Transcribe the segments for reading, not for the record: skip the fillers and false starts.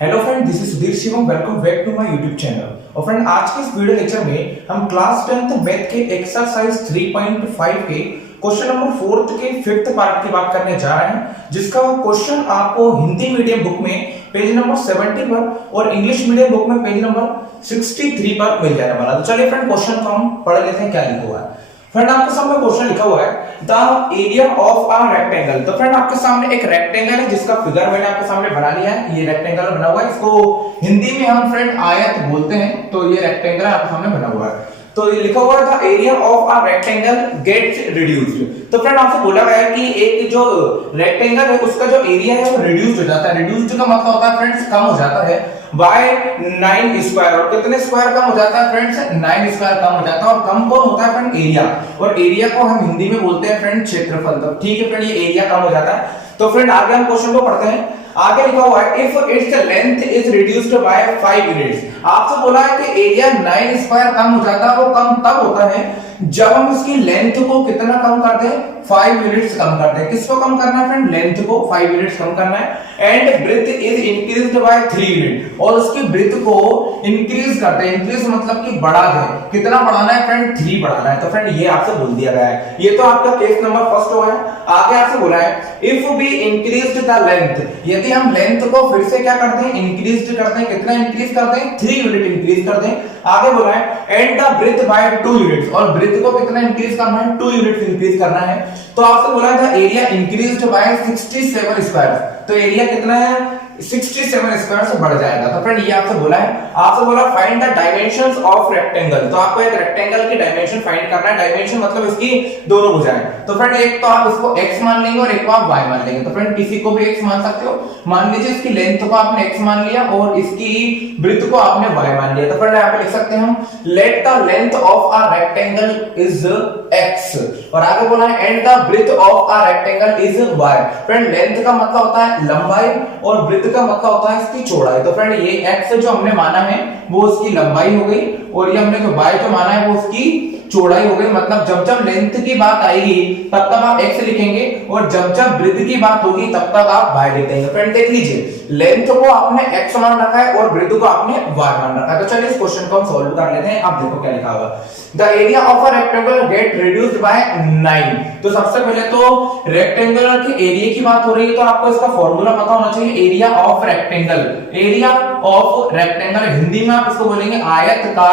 Hello friend, this is Sudhir Shivam. Welcome back to my YouTube channel. और friend, आज के इस वीडियो लेक्चर में हम क्लास 10th मैथ के एक्सरसाइज 3.5 के क्वेश्चन नंबर 4 के 5th पार्ट की बात करने जा रहे हैं, जिसका क्वेश्चन आपको हिंदी मीडियम बुक में पेज नंबर 70 पर और इंग्लिश मीडियम बुक में पेज नंबर 63 पर मिल जाने वाला। तो चलिए फ्रेंड, क्वेश्चन को हम पढ़ लेते हैं क्या लिखा हुआ है। फ्रेंड, आपके सामने क्वेश्चन लिखा हुआ है the area of a rectangle. तो फ्रेंड, आपके सामने एक रेक्टेंगल है जिसका फिगर मैंने आपके सामने बना लिया है। ये रेक्टेंगल बना हुआ है, इसको हिंदी में हम फ्रेंड आयत बोलते हैं। तो ये रेक्टेंगल आपके सामने बना हुआ है। तो ये लिखा हुआ है the area of a rectangle gets reduced. तो फ्रेंड, आपसे बोला गया है कि एक जो रेक्टेंगल है उसका जो एरिया है वो रिड्यूस्ड हो जाता है। रिड्यूस्ड का मतलब होता है फ्रेंड्स कम हो जाता है बाय 9 स्क्वायर। और कितने स्क्वायर कम हो जाता है फ्रेंड्स? 9 स्क्वायर कम हो जाता है। और कम कौन होता है फ्रेंड? एरिया। और एरिया को हम हिंदी में बोलते हैं फ्रेंड क्षेत्रफल। तो ठीक है फ्रेंड, ये एरिया कम हो जाता है। तो फ्रेंड, आगे हम क्वेश्चन को पढ़ते हैं। आगे लिखा हुआ है if its length is reduced by 5 units. आपसे बोला है कि एरिया 9 स्क्वायर कम हो जाता है। वो कम तब होता है जब हम इसकी लेंथ को कितना कम कर दें? 5 यूनिट्स कम कर दें। किसको कम करना है फ्रेंड? लेंथ को 5 यूनिट्स कम करना है। And breadth is increased by 3 unit. और उसकी ब्रेथ को इंक्रीज करते हैं। इंक्रीज मतलब कि बढ़ा दें। कितना बढ़ाना है फ्रेंड? 3 बढ़ाना है। तो फ्रेंड, ये आपसे बोल दिया गया है। ये तो आपका केस नंबर फर्स्ट हुआ है। आगे आपसे बोला है if we increased the length. यदि हम लेंथ को फिर से क्या करते हैं? इंक्रीज करते हैं। कितना इंक्रीज करते हैं? 3 यूनिट इंक्रीज करते हैं। आगे बोला है and the breadth by 2 units. और ब्रेथ को कितना इंक्रीज करना है? 2 यूनिट इंक्रीज करना है। तो आपसे बोला था एरिया इंक्रीज्ड बाय 67 स्क्वायर। तो एरिया कितना है? 67 स्क्वायर से बढ़ जाएगा। तो फ्रेंड, ये आपसे बोला है। आपसे बोला find the dimensions of rectangle. तो आपको एक रेक्टेंगल की डायमेंशन फाइंड करना है। डायमेंशन मतलब इसकी दोनों भुजाएं। तो फ्रेंड, एक तो आप इसको x मान लेंगे और एक को आप y मान लेंगे। तो फ्रेंड, किसी को भी x मान सकते हो। मान लीजिए इसकी लेंथ को आपने x मान लिया और इसकी ब्रेथ को आपने y मान लिया। तो फ्रेंड, यहां पे लिख सकते हैं हम let the length of a rectangle is x। और आगे बोला है and the breadth of a rectangle is y। Friend, length का मतलब होता है लंबाई और ब्रेथ का मतलब होता है इसकी चौड़ाई। तो फ्रेंड, ये x जो हमने माना है वो उसकी लंबाई हो गई और ये हमने जो y जो माना है वो उसकी चौड़ाई हो गई। मतलब जब जब लेंथ की बात आएगी तब तक आप x लिखेंगे और जब जब ब्रेथ की बात होगी तब तक आप y लिख देंगे। फ्रेंड, देख लीजिए, लेंथ को आपने x मान रखा है और ब्रेथ को आपने y मान रखा है। तो चलिए इस क्वेश्चन को हम सॉल्व कर लेते हैं। आप देखो क्या लिखा हुआ है the area of a rectangle gate reduced by 9। तो सबसे पहले तो रेक्टेंगल के एरिया की बात हो रही है, तो आपको इसका फॉर्मूला पता होना चाहिए। Area of rectangle. Area of rectangle Hindi में आप इसको बोलेंगे आयत का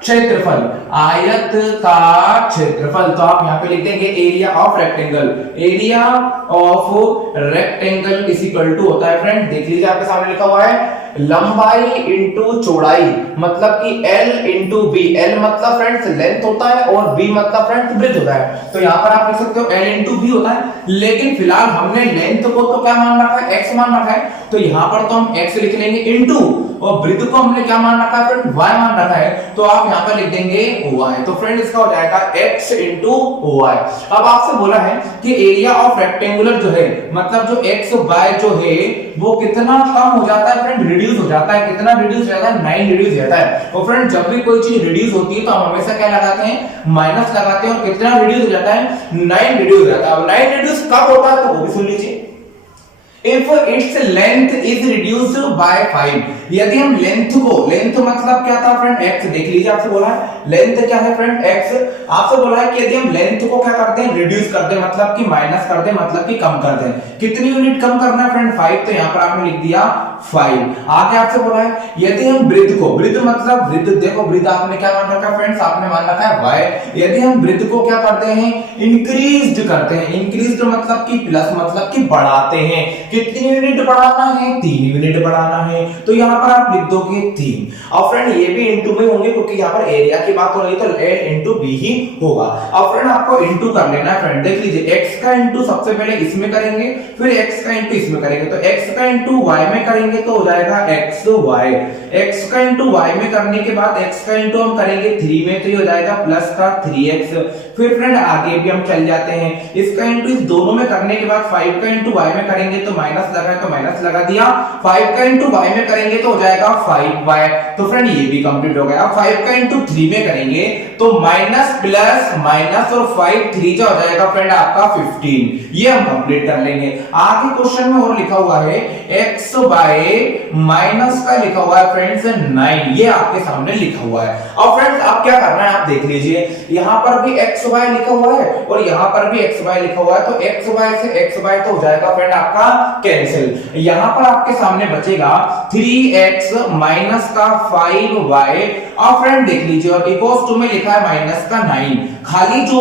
क्षेत्रफल। आयत का क्षेत्रफल। तो आप यहां पे लिख देंगे area of rectangle. Area of rectangle is equal to होता है फ्रेंड, देख लीजिए आपके सामने लिखा हुआ है लंबाई इंटू चौड़ाई। मतलब कि L इंटू बी। L मतलब फ्रेंड्स लेंथ होता है और B मतलब फ्रेंड्स ब्रेथ होता है। तो यहां पर आप लिख सकते हो L इंटू बी होता है। लेकिन फिलहाल हमने लेंथ को तो क्या मान रखा है? x मान रखा है। तो यहां पर तो हम x लिख लेंगे इंटू, और ब्रेथ को हमने क्या मान रखा है फ्रेंड? y मान रखा है। तो आप यहां पर लिख देंगे y। तो फ्रेंड, इसका हो जाएगा x इंटू y। अब आपसे बोला है कि एरिया ऑफ रेक्टेंगुलर जो है मतलब जो x y जो है वो कितना कम हो जाता है फ्रेंड? रिड्यूस हो जाता है। कितना रिड्यूस हो जाता है? 9 रिड्यूस हो जाता है। और फ्रेंड, जब भी कोई चीज रिड्यूस होती है तो हम हमेशा क्या लगाते हैं? माइनस लगाते हैं। और कितना रिड्यूस हो जाता है? 9 रिड्यूस हो जाता है। अब 9 रिड्यूस कब होता है तो वो भी सुन लीजिए। If its length is reduced by 5। यदि हम लेंथ को, लेंथ मतलब क्या था फ्रेंड? x। देख लीजिए, आपसे बोला है लेंथ क्या है फ्रेंड? x। आपसे बोला है कि यदि हम लेंथ को क्या करते हैं? रिड्यूस कर दें, मतलब कि माइनस कर दें, मतलब कि कम कर दें। कितनी यूनिट कम करना है फ्रेंड? 5। तो यहां पर आपने लिख दिया 5। आगे आपसे बोला है यदि हम ब्रेथ को, ब्रेथ मतलब ब्रेथ, देखो ब्रेथ आपने क्या मान रखा है फ्रेंड्स? आपने मान रखा है y। यदि हम ब्रेथ को क्या करते हैं? इंक्रीज्ड करते हैं। इंक्रीज्ड मतलब कि प्लस, मतलब कि बढ़ाते हैं। कितनी यूनिट बढ़ाना है? 3 यूनिट बढ़ाना है। तो यहां पर आप लिख दोगे 3। और फ्रेंड, ये भी इनटू में होंगे क्योंकि यहां पर एरिया की बात हो रही है, तो a इंटू बी ही होगा। अब फ्रेंड, आपको इंटू कर लेना है फ्रेंड। देख लीजिए, x का इंटू सबसे पहले इसमें करेंगे, फिर x का इंटू इसमें करेंगे। तो x का इंटू y में करेंगे तो हो जाएगा xy। x का इंटू y में करने के बाद x का इंटू हम करेंगे 3 में, तो ये हो जाएगा प्लस का 3x। फिर फ्रेंड, आगे भी हम चल जाते हैं। इसका इंटू इस दोनों में करने के बाद 5 का इंटू y में करेंगे तो माइनस लगा है तो माइनस लगा दिया। 5 का इंटू y में करेंगे तो हो जाएगा 5y। तो फ्रेंड ये भी कंप्लीट हो गया। 5 का इंटू 3 में करेंगे तो माइनस प्लस माइनस और 5 3 जा हो जाएगा फ्रेंड आपका 15। ये हम कंप्लीट कर लेंगे। आगे क्वेश्चन में और लिखा हुआ है x बाय माइनस का लिखा हुआ है फ्रेंड्स 9। ये आपके सामने लिखा हुआ है। और फ्रेंड्स आप क्या करना है आप देख लीजिए, यहां पर भी x y लिखा हुआ है और यहां पर भी x y लिखा हुआ है, तो x y से x y तो हो जाएगा फ्रेंड आपका कैंसिल। यहां पर आपके सामने बचेगा 3x माइनस का 5y। और फ्रेंड देख लीजिए और इक्वल्स टू में लिखा है माइनस का 9। खाली जो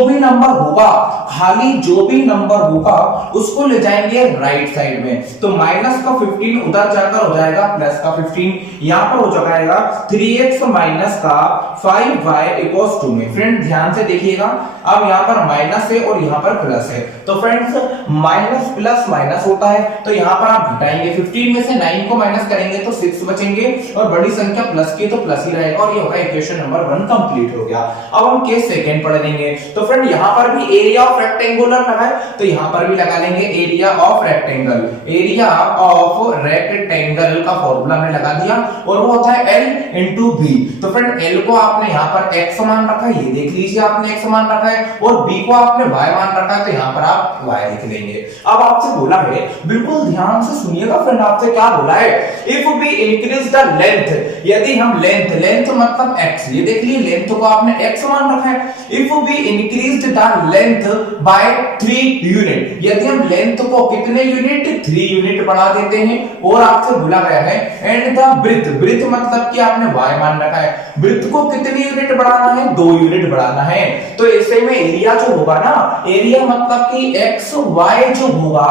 भी नंबर होगा उसको ले जाएंगे राइट साइड में। तो माइनस का 15 उधर जाकर हो जाएगा प्लस का 15। यहां पर हो जाएगा 3x माइनस का 5y इक्वल्स टू में। फ्रेंड ध्यान से देखिएगा, अब यहां पर माइनस है और यहां पर प्लस है, तो फ्रेंड्स माइनस प्लस माइनस होता है, तो यहां पर आप घटाएंगे। 15 में से 9 को माइनस करेंगे तो 6 बचेंगे और बड़ी संख्या प्लस की तो प्लस ही रहेगा। और ये होगा इक्वेशन नंबर 1 कंप्लीट हो गया। अब हम केस सेकंड पढ़ लेंगे। तो फ्रेंड यहां पर भी एरिया ऑफ रेक्टेंगुलर लगा है तो यहां पर भी लगा लेंगे area of rectangle. Area of rectangle का फॉर्मूला हमने लगा दिया और वो होता है L into B। तो फ्रेंड L को आपने यहां पर x मान रखा है, ये देख लीजिए आपने x मान रखा है, और B को आपने y मान रखा है, तो यहां पर आप y लिख लेंगे। अब आपसे बोला है, बिल्कुल ध्यान से सुनिएगा फ्रेंड, आपसे क्या बोला है, if we increase the length, यदि हम लेंथ मतलब x, ये देख लीजिए लेंथ को आपने x मान रखा है। If we increased the length by 3 unit, यदि हम लेंथ को कितने यूनिट 3 यूनिट बढ़ा देते हैं, और आपसे बोला गया है एंड द ब्रेथ मतलब कि आपने y मान रखा है, ब्रेथ को कितनी यूनिट बढ़ाना है 2 यूनिट बढ़ाना है। तो ऐसे में एरिया जो होगा ना, एरिया मतलब कि x y जो होगा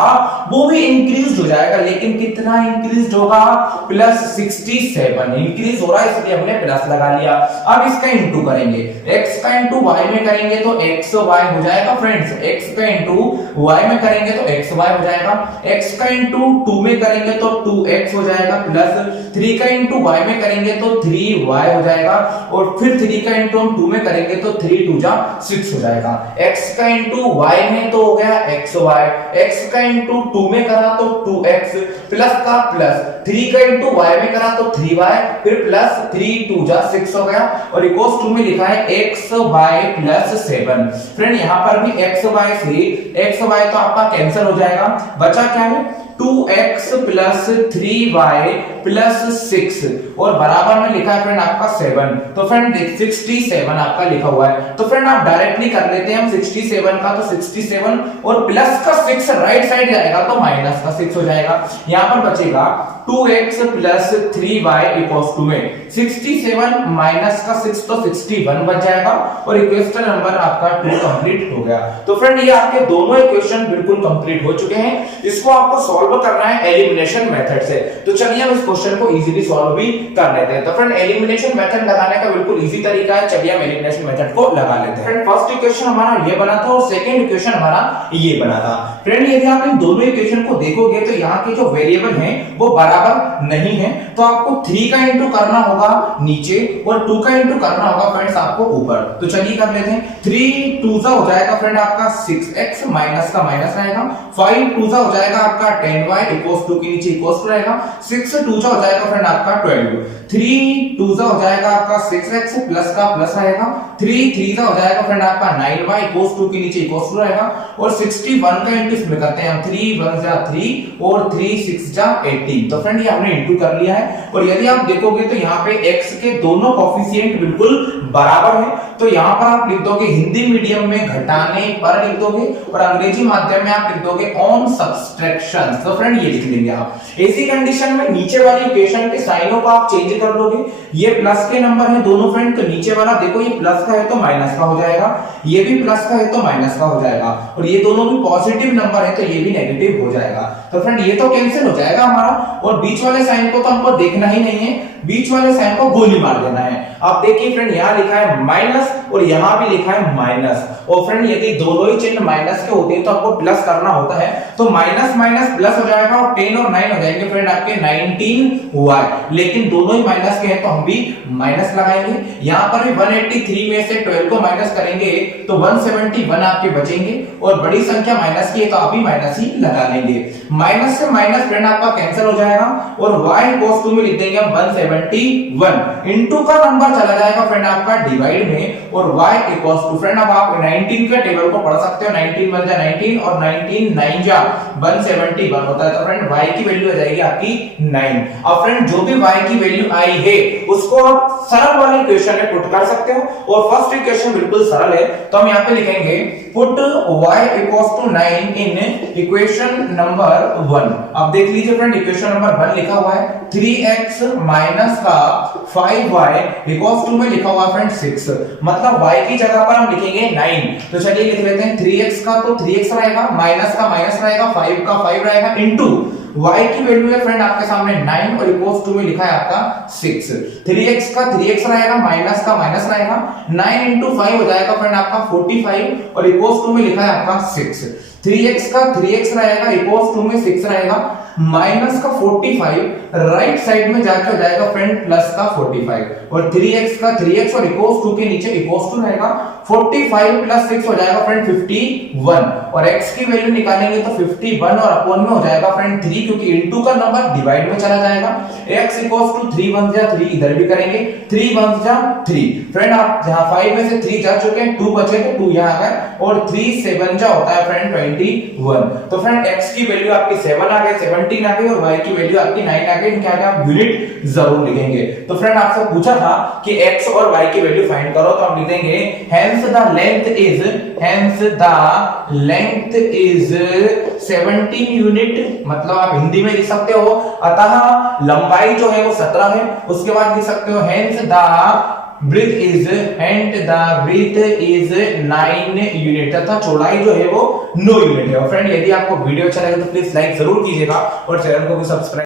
वो भी इंक्रीज हो जाएगा, लेकिन कितना इंक्रीज होगा प्लस 67 इंक्रीज हो रहा है, इसलिए हमने प्लस लगा लिया। अब इसका इंटू करेंगे, x का इंटू y में करेंगे तो x y हो जाएगा फ्रेंड्स, x का इंटू y में करेंगे तो x y हो जाएगा, x का इंटू 2 में करेंगे तो 2x हो जाएगा, प्लस 3 का इंटू y में करेंगे तो 3y हो जाएगा, और फिर 3 का इंटू हम 2 में करेंगे तो 3 2 जा 6 हो जाएगा। x का इंटू y में तो हो गया xy, x का इंटू 2 में करा तो 2x, प्लस का प्लस 3 का इंटू y में करा तो 3y, फिर प्लस 3 2 जा 6 हो गया, और इक्वल्स टू में लिखा है xy प्लस 7। फ्रेंड यहां पर भी xy से xy तो आपका कैंसिल हो जाएगा, बचा क्या है 2x प्लस 3y प्लस 6, और बराबर में लिखा है फ्रेंड आपका 7। तो फ्रेंड 67 आपका लिखा हुआ है, तो फ्रेंड आप डायरेक्टली कर लेते हैं हम 67 का, तो 67 और प्लस का 6 राइट साइड जाएगा तो माइनस का 6 हो जाएगा। यहां पर बचेगा 2x plus 3y equals to में 67 माइनस का 6 तो 61 बच जाएगा, और इक्वेशन नंबर आपका 2 कंप्लीट हो गया। तो फ्रेंड ये आपके दोनों इक्वेशन बिल्कुल कंप्लीट हो चुके हैं। इसको आपको सॉल्व करना है एलिमिनेशन मेथड से, तो चलिए हम इस क्वेश्चन को इजीली सॉल्व भी कर लेते हैं। तो फ्रेंड एलिमिनेशन मेथड लगाने का बिल्कुल इजी तरीका है, चलिए हम एलिमिनेशन मेथड को लगा लेते हैं। फ्रेंड फर्स्ट इक्वेशन हमारा ये बना था और सेकंड इक्वेशन हमारा ये बना था। फ्रेंड यदि आप इन दोनों इक्वेशन को देखोगे तो यहाँ के जो वेरिएबल हैं वो बराबर नहीं है, तो आपको 3 का इंटू करना होगा नीचे और 2 का इंटू करना होगा फ्रेंड्स आपको ऊपर। तो चलिए कर लेते हैं। 3 2 हो जाएगा फ्रेंड आपका 6x माइनस का माइनस रहेगा, 5 2 हो जाएगा आपका 10y इक्वल्स टू के नीचे इक्वल्स टू रहेगा, 6 2 हो जाएगा फ्रेंड आपका 12, 3 2 हो जाएगा आपका 6x प्लस का प्लस रहेगा, 3 3 हो जाएगा फ्रेंड आपका 9y इक्वल्स टू के नीचे इक्वल्स टू रहेगा, और 61 का इंटू इसमें करते हैं हम, 3 1 जा 3 और 3 6 जा 18। तो फ्रेंड ये हमने इंटू कर लिया है, और यदि आप देखोगे तो यहाँ पे x के दोनों कोफिशिएंट बिल्कुल बराबर है, तो यहाँ पर आप लिख दोगे हिंदी मीडियम में घटाने पर लिख दोगे, और अंग्रेजी माध्यम में आप लिख दोगे ऑन सब्सट्रैक्शन। तो फ्रेंड ये लिख लेंगे आप। ऐसी कंडीशन में नीचे वाली इक्वेशन के साइनों को आप चेंज कर दोगे, ये प्लस के नंबर है दोनों फ्रेंड, तो नीचे वाला देखो ये प्लस का है तो माइनस का हो जाएगा, ये भी प्लस का है तो माइनस का हो जाएगा, और ये दोनों भी पॉजिटिव नंबर है तो ये भी नेगेटिव हो जाएगा। तो फ्रेंड ये तो कैंसिल हो जाएगा हमारा, और बीच वाले साइन को तो हमको देखना ही नहीं है, बीच वाले साइन को गोली मार देना है। आप देखिए फ्रेंड यहाँ लिखा है माइनस और यहाँ भी लिखा है माइनस, और फ्रेंड यदि दोनों ही चिन्ह माइनस के होते हैं तो आपको प्लस करना होता है, तो माइनस माइनस प्लस हो जाएगा और 10 और 9 हो जाएंगे फ्रेंड आपके 19y, लेकिन दोनों ही माइनस के हैं तो हम भी माइनस लगाएंगे। यहां पर भी 183 में से 12 को माइनस करेंगे तो 171 आपके बचेंगे और बड़ी संख्या माइनस की है तो आप भी माइनस ही लगा लेंगे। माइनस से माइनस फ्रेंड आपका कैंसिल हो जाएगा और y इक्वल्स टू में लिख देंगे हम 171 इनटू का नंबर चला जाएगा फ्रेंड आपका डिवाइड में और y इक्वल्स टू फ्रेंड अब आप 19 के टेबल को पढ़ सकते हो। 19 1 जा 19 और 19 9 जा 171 होता है तो फ्रेंड y की वैल्यू आ जाएगी आपकी 9। अब फ्रेंड जो भी y की वैल्यू आई है उसको आप सरल वाले इक्वेशन में पुट कर सकते हो और फर्स्ट इक्वेशन बिल्कुल सरल है तो हम यहां पे लिखेंगे put y equals to 9 in equation number 1। अब देख लीजिए फ्रेंड इक्वेशन नंबर 1 लिखा हुआ है 3x माइनस का 5y इक्वल्स टू में लिखा हुआ है फ्रेंड 6, मतलब y की जगह पर हम लिखेंगे 9। तो चलिए लिख लेते हैं 3x का तो 3x रहेगा, माइनस का माइनस रहेगा, 5 का 5 रहेगा इनटू y की वैल्यू है फ्रेंड आपके सामने 9 और इक्वल्स टू में लिखा है आपका 6। 3x का 3x रहेगा, माइनस का माइनस रहेगा, 9 इनटू 5 हो जाएगा फ्रेंड आपका 45 और इक्वल्स टू में लिखा है आपका 6। 3x का 3x रहेगा इक्वल्स टू में 6 रहेगा, माइनस का 45 राइट साइड में जाके हो जाएगा फ्रेंड प्लस का 45 और 3x का 3x और इक्वल्स टू के नीचे इक्वल्स टू रहेगा 45 प्लस 6 हो जाएगा फ्रेंड 51 और x की वैल्यू निकालेंगे तो 51 और अपॉन में हो जाएगा फ्रेंड 3 क्योंकि इनटू का नंबर डिवाइड में चला जाएगा। x इक्वल्स टू 3 1 जा 3 इधर भी करेंगे 3 1 जा 3 फ्रेंड आप जहां 5 में से 3 जा चुके हैं 2 बचे थे 2 यहां आ गए और 3 7 जा होता है फ्रेंड 21। तो फ्रेंड x की वैल्यू आपकी 7 आ गई, 17 आ गई और y की वैल्यू आपकी 9 आ गई। क्या क्या आप यूनिट जरूर लिखेंगे। तो फ्रेंड आपसे पूछा था कि x और y की वैल्यू फाइंड करो तो हम लिख देंगे hence the length is 17 unit, मतलब आप हिंदी में लिख सकते हो अतः लंबाई जो है वो 17 है। उसके बाद लिख सकते हो hence the breadth is 9 unit तथा चौड़ाई जो है वो 9 यूनिट है। और फ्रेंड यदि आपको वीडियो अच्छा लगे तो प्लीज लाइक जरूर कीजिएगा और चैनल को भी सब्सक्राइब